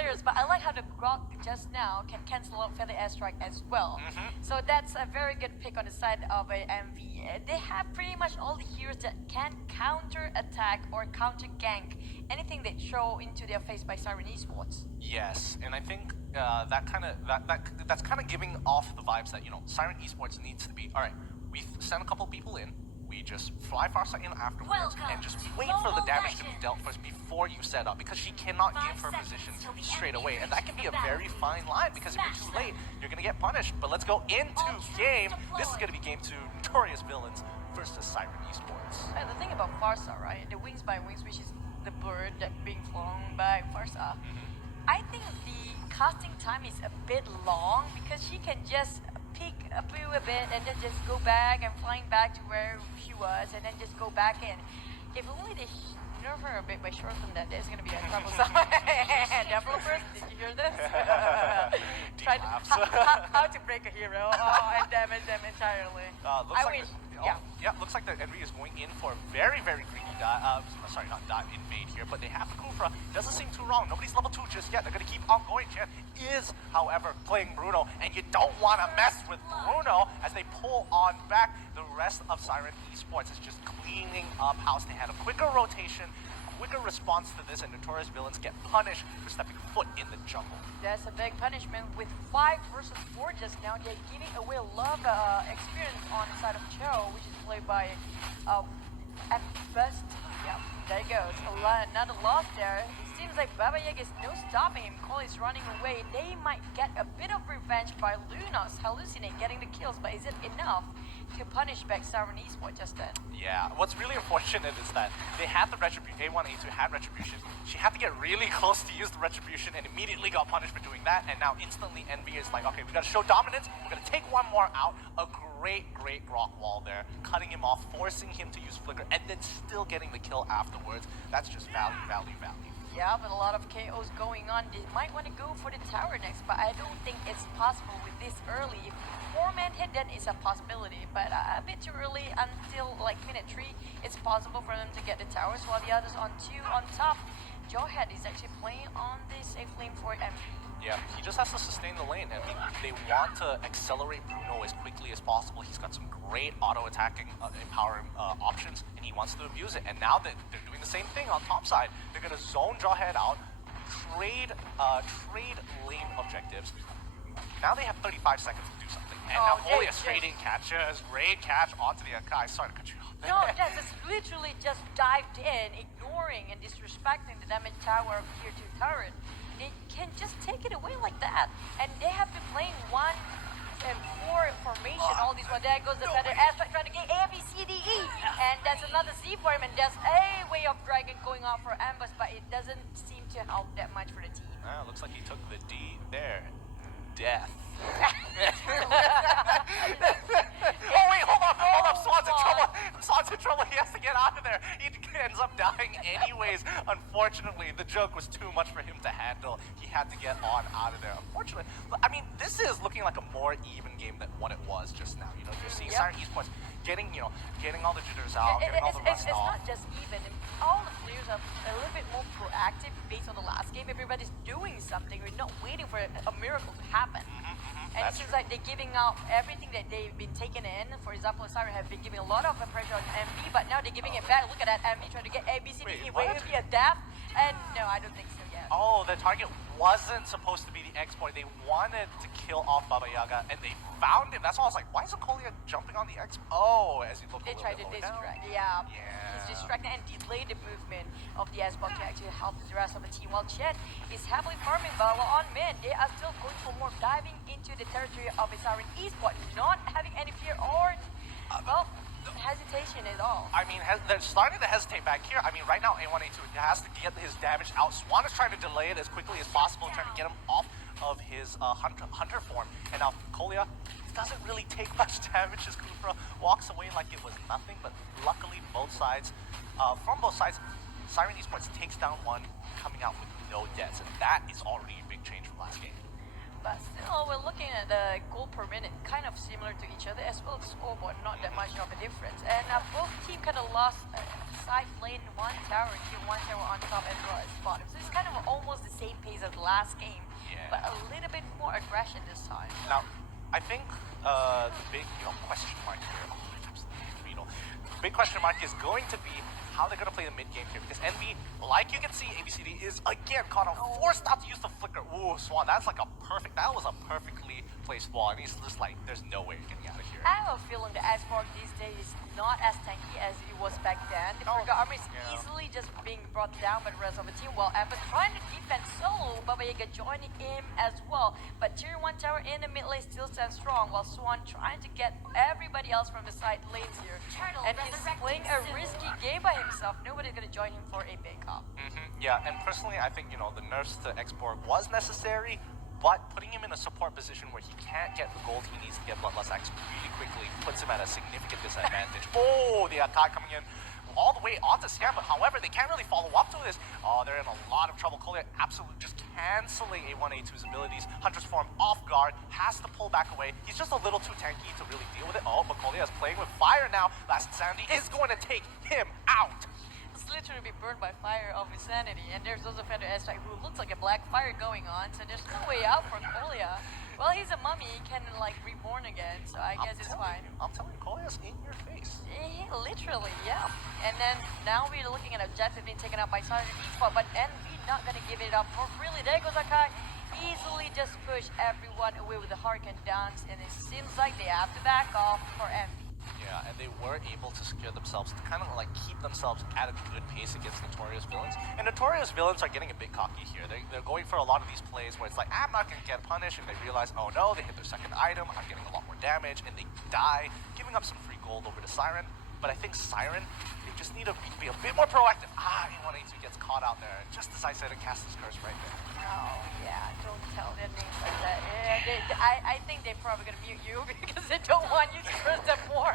players, but I like how the Grok just now can cancel out Feather Airstrike as well. So that's a very good pick on the side of a MV. They have pretty much all the heroes that can counter attack or counter gank anything they throw into their face by SIREN Esports. Yes, and I think that's kind of giving off the vibes that, you know, SIREN Esports needs to be, all right, we send a couple people in, we just fly Farsight in afterwards, and just wait for the damage to be dealt first before you set up, because she cannot give her position straight away, and that can be a very fine line, because if you're too late, you're gonna get punished. But let's go into game. This is gonna be game 2, Notorious Villains versus SIREN Esports. The thing about Farsa, right, the Wings by Wings, which is the bird that being flown by Farsa, I think the casting time is a bit long, because she can just peek up a bit and then just go back and flying back to where she was and then just go back in. If only they nerf her a bit by shortening that, there's gonna be a troublesome. Developers, did you hear this? Try how to break a hero and damage them entirely. Looks like the enemy is going in for a very, very greedy dive. Sorry, not dive, invade here, but they have the Kufra. Doesn't seem too wrong. Nobody's level 2 just yet. They're gonna keep on going. Chen is, however, playing Bruno, and you don't want to mess with Bruno as they pull on back. The rest of SIREN Esports is just cleaning up house. They had a quicker rotation, quicker response to this, and Notorious Villains get punished for stepping foot in the jungle. That's a big punishment with 5 versus 4 just now. They're giving away a lot of experience on the side of Cho, which is played by at best. Yeah, there he goes. Another loss there. It seems like Baba Yaga is no stopping him. Cole is running away. They might get a bit of revenge by Lunos hallucinate getting the kills, but is it enough to punish back SIREN Esports just then? Yeah, what's really unfortunate is that they had the Retribution, A1, A2 had Retribution. She had to get really close to use the Retribution and immediately got punished for doing that, and now instantly Envy is like, okay, we gotta show dominance, we're gonna take one more out. A great Grok wall there, cutting him off, forcing him to use Flicker, and then still getting the kill afterwards. That's just value. Yeah, but a lot of KOs going on. They might want to go for the tower next, but I don't think it's possible with this early. If 4-man hit, then it's a possibility, but a bit too early. Until like minute 3, it's possible for them to get the towers, while the others on 2 on top. Jawhead is actually playing on the safe lane for MV. Yeah, he just has to sustain the lane. I mean, they want to accelerate Bruno as quickly as possible. He's got some great auto-attacking empowering options, and he wants to abuse it. And now that they're doing the same thing on top side, they're going to zone Jawhead out, trade lane objectives. Now they have 35 seconds to do something. And now only a straight in catches, great catch onto the guy. Sorry to cut you off. No, that's literally just dived in, ignoring and disrespecting the damage tower of tier 2 turret. They can just take it away like that, and they have been playing 1 and 4 formation all these while. There goes the Feather Airstrike trying to get A, B, C, D, E, and that's another C for him, and there's a way of Dragon going off for ambush, but it doesn't seem to help that much for the team. Looks like he took the D there. Death. Oh wait, hold up, Swan's in trouble, he has to get out of there. He ends up dying anyways. Unfortunately, the joke was too much for him to handle. He had to get on out of there, unfortunately. But I mean, this is looking like a more even game than what it was just now. You know, you're seeing SIREN Esports getting all the jitters out, getting all the rust it's off. not just even. All the players are a little bit more proactive based on the last game. Everybody's doing something. We're not waiting for a miracle to happen. And it seems like they're giving out everything that they've been taking in. For example, SIREN have been giving a lot of pressure on MV, but now they're giving it back. Look at that, MV trying to get A, B, C, D, E. Will it be a death? And no, I don't think so yet. Oh, the target wasn't supposed to be the export. They wanted to kill off Baba Yaga, and they found him. That's why I was like, why is Okolia jumping on the export? Oh, as he looked a little bit lower down. Yeah. He's distracted and delayed the movement of the S-Bot to actually help the rest of the team. While Chen is heavily farming, but on mid, they are still going for more, diving into the territory of a SIREN Esport, not having any fear or, hesitation at all. I mean, they're starting to hesitate back here. I mean, right now, A1, A2 has to get his damage out. Swan is trying to delay it as quickly as possible, trying to get him off of his hunter form. And now Kolia doesn't really take much damage as Kufra walks away like it was nothing, but luckily from both sides, SIREN Esports takes down one, coming out with no deaths, and that is already a big change from last game. But still, we're looking at the goal per minute, kind of similar to each other, as well as scoreboard, not that much of a difference. And both teams kind of lost side lane, 1 tower, tier 1 tower on top as well as bottom. So it's kind of almost the same pace as the last game, Yeah. but a little bit more aggression this time. Now, I think the big question mark here, the big question mark is going to be how they're going to play the mid game here, because Envy, like you can see, ABCD is again caught on forced not to use the flicker. Ooh, Swan, that was a perfectly placed ball, and he's just like, there's no way you're getting out of here. I have a feeling the Esport these days is not as tanky as it was back then. The Forgot Armor is easily just being brought down by the rest of the team, while Ember's trying to defend solo, Baba Yaga joining him as well. But Tier 1 tower in the mid lane still stands strong, while Swan trying to get everybody else from the side lanes here. And he's playing a risky game by himself. Nobody's gonna join him for a bake-off. Yeah, and personally, I think, the nerfs to Export was necessary, but putting him in a support position where he can't get the gold he needs to get Bloodlust X really quickly puts him at a significant disadvantage. Oh, the attack coming in all the way onto Sian, but however, they can't really follow up to this. Oh, they're in a lot of trouble. Kolya absolutely just canceling A1, A2's abilities. Hunter's form off guard, has to pull back away. He's just a little too tanky to really deal with it. Oh, but Kolya is playing with fire now. Last Sandy is going to take him out. Literally be burned by fire of insanity, and there's also Feather Astrike who looks like a black fire going on, so there's no way out for Kolya. Well, he's a mummy, he can like reborn again, so I guess it's fine. I'm telling you, Kolya's in your face. Literally, yeah. And then now we're looking at objective being taken out by Siren Esports, but Envy not gonna give it up for really. There goes Akai, easily just push everyone away with the Hurricane Dance, and it seems like they have to back off for Envy. Yeah, and they were able to secure themselves to kind of like keep themselves at a good pace against Notorious villains. And Notorious villains are getting a bit cocky here. They're going for a lot of these plays where it's like, I'm not going to get punished, and they realize, oh no, they hit their second item, I'm getting a lot more damage, and they die, giving up some free gold over to Siren. But I think Siren, they just need to be a bit more proactive. A1A2 gets caught out there, just as I said, it casts his curse right there. Oh, yeah, don't tell their names like that. Yeah, I think they're probably gonna mute you because they don't want you to curse them more.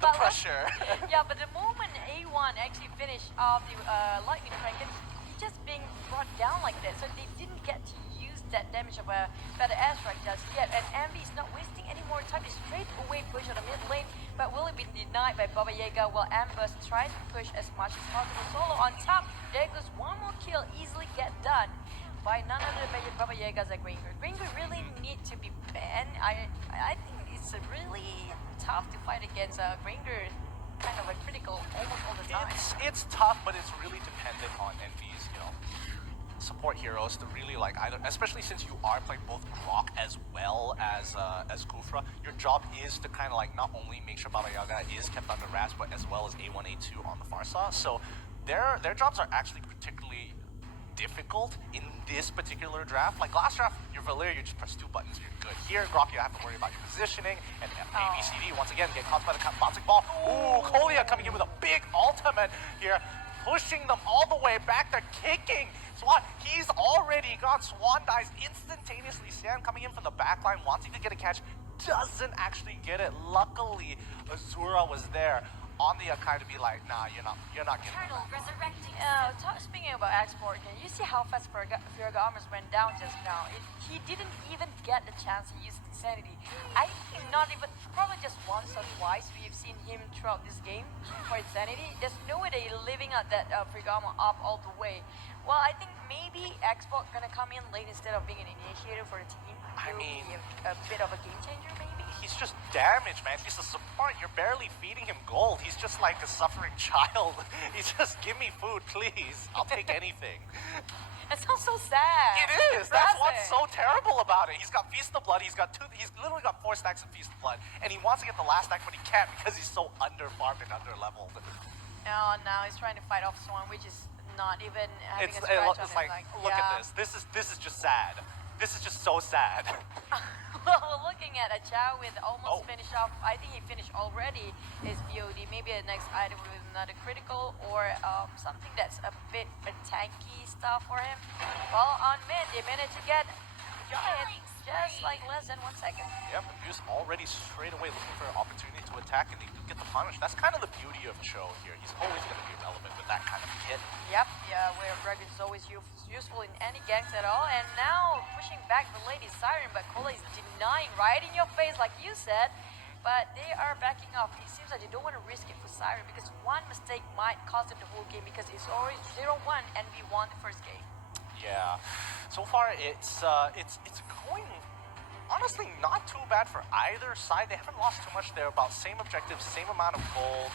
The pressure. Yeah, but the moment A1 actually finished off the Lightning Kraken, he's just being brought down like this, so they didn't get to use that damage of a Feather Astrike just yet, and Envy's not wasting any more time. They straight away push on the mid lane, but will it be denied by Baba Yaga while Amber's tries to push as much as possible. Solo on top, there goes one more kill, easily get done by none other than Baba Yaga's like Gringer. Gringer really need to be banned. I think it's really tough to fight against Gringer, kind of like critical almost all the time. It's tough, but it's really dependent on Envy's, support heroes to really like either, especially since you are playing both Grok as well as Kufra. Your job is to kind of like not only make sure Baba Yaga is kept under wraps, but as well as A1, A2 on the Farsa. So their jobs are actually particularly difficult in this particular draft. Like last draft, your Valeria, you just press 2 buttons, you're good. Here, Grok, you have to worry about your positioning, and ABCD once again get caught by the bouncing ball. Ooh, Kolya coming in with a big ultimate here, pushing them all the way back. They're kicking Swan. He's already got Swan dies instantaneously. Sian coming in from the back line, wanting to get a catch, doesn't actually get it. Luckily, Azura was there on the Akai to be like, nah, you're not getting it. Speaking about export, can you see how fast Furiga Armors went down just now? He didn't even get the chance to use Insanity. I think not even, probably just once or twice we've seen him throughout this game for Insanity. There's no way they're leaving out that Furiga Armor up all the way. Well, I think maybe Export gonna come in late instead of being an initiator for the team. I mean, a bit of a game changer, maybe? He's just damaged, man. He's a support. You're barely feeding him gold. He's just like a suffering child. He's just, give me food, please. I'll take anything. It sounds so sad. It is. That's what's so terrible about it. He's got Feast of Blood. He's literally got 4 stacks of Feast of Blood, and he wants to get the last stack, but he can't because he's so under-farmed and under-leveled. Oh, now he's trying to fight off Swan, which is not even having a scratch on him. Like, look at this. This is just sad. This is just so sad. Well, we're looking at a Chow with almost finished off. I think he finished already his VOD. Maybe a next item with another critical or something that's a bit tanky stuff for him. Well, on mid, they managed to get Giant just like less than 1 second. Yep, Abuse already straight away looking for an opportunity to attack, and they do get the punish. That's kind of the beauty of Cho here. He's always going to be relevant with that kind of hit. Yep, yeah, where Dragon is always useful in any ganks at all. And now pushing back the lady Siren, but Kola is denying right in your face, like you said. But they are backing off. It seems like they don't want to risk it for Siren because one mistake might cost them the whole game because it's always 0-1 and we won the first game. Yeah. So far, it's going honestly not too bad for either side. They haven't lost too much. They're about same objectives, same amount of gold.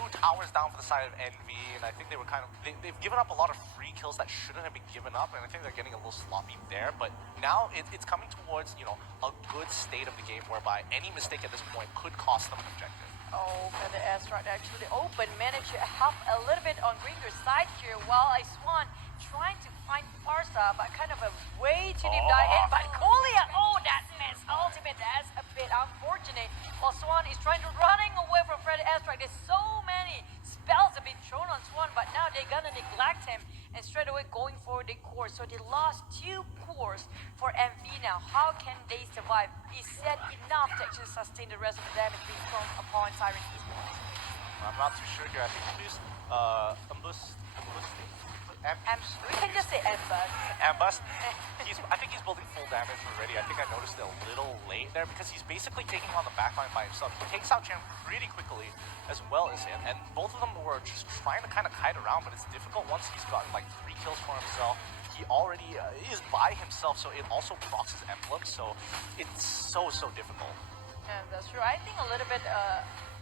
2 towers down for the side of Envy, and I think they were they've given up a lot of free kills that shouldn't have been given up, and I think they're getting a little sloppy there. But now it's coming towards, you know, a good state of the game whereby any mistake at this point could cost them an objective. Oh, and the Astride actually open, managed to help a little bit on Gringer's side here, while I Swan trying to find Farsa, but kind of a way too deep dive in. But Colia, oh, that miss. Ultimate, that's a bit unfortunate. While Swan is trying to running away from Freddy Astride. There's so many spells have been thrown on Swan, but now they're gonna neglect him and straight away going for the core. So they lost 2 cores for MV now. How can they survive? Is that enough to actually sustain the rest of the damage being thrown upon SIREN ESPORts? I'm not too sure here. I think we lose We can just say Ambus. Ambus. I think he's building full damage already. I think I noticed it a little late there because he's basically taking on the backline by himself. He takes out Jam pretty quickly as well as him, and both of them were just trying to kind of kite around, but it's difficult once he's gotten like 3 kills for himself. He already is by himself, so it also procs his emblem, so it's so difficult. Yeah, that's true. I think a little bit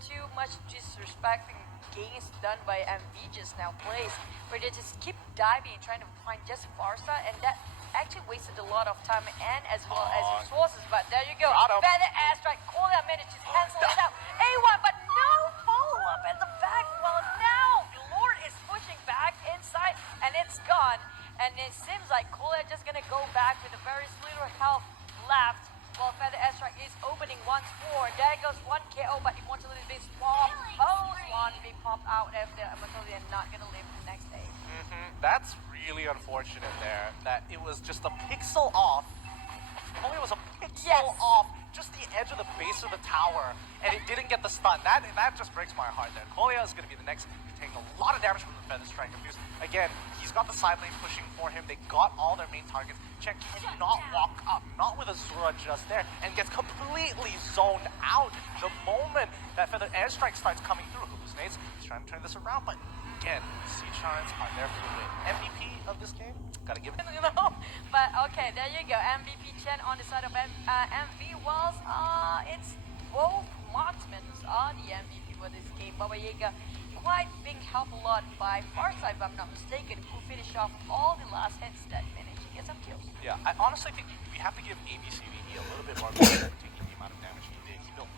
too much disrespecting games done by MV just now plays, where they just keep diving and trying to find just Farsa, and that actually wasted a lot of time and as well as resources. But there you go. Better Airstrike. Colia managed to cancel it out. A1, but no follow-up at the back. Well, now Lord is pushing back inside, and it's gone. And it seems like Colia just gonna go back with a very little health left. Well, Feather Airstrike is opening once more. There goes 1 KO, but Immortality being swapped. Oh, Swan being popped out after Immortality and not gonna live the next day. That's really unfortunate there, that it was just a pixel off. Only was a pixel off, just the edge of the base of the tower, and it didn't get the stun. That just breaks my heart there. Colia is going to be the next to take a lot of damage from the Feather Strike. Because, again, he's got the side lane pushing for him. They got all their main targets. Chen cannot walk up, not with Azura just there, and gets completely zoned out the moment that Feather Airstrike starts coming through. Hallucinates, he's trying to turn this around, but again, Sea Charms are there for the win. MVP of this game, gotta give it. But okay, there you go. MVP Chen on the side of MV. Well, it's both marksmen are the MVP for this game. Baba Yaga quite being helped a lot by Farsight, if I'm not mistaken, who finished off all the last hits that managed to get some kills. Yeah, I honestly think we have to give ABCD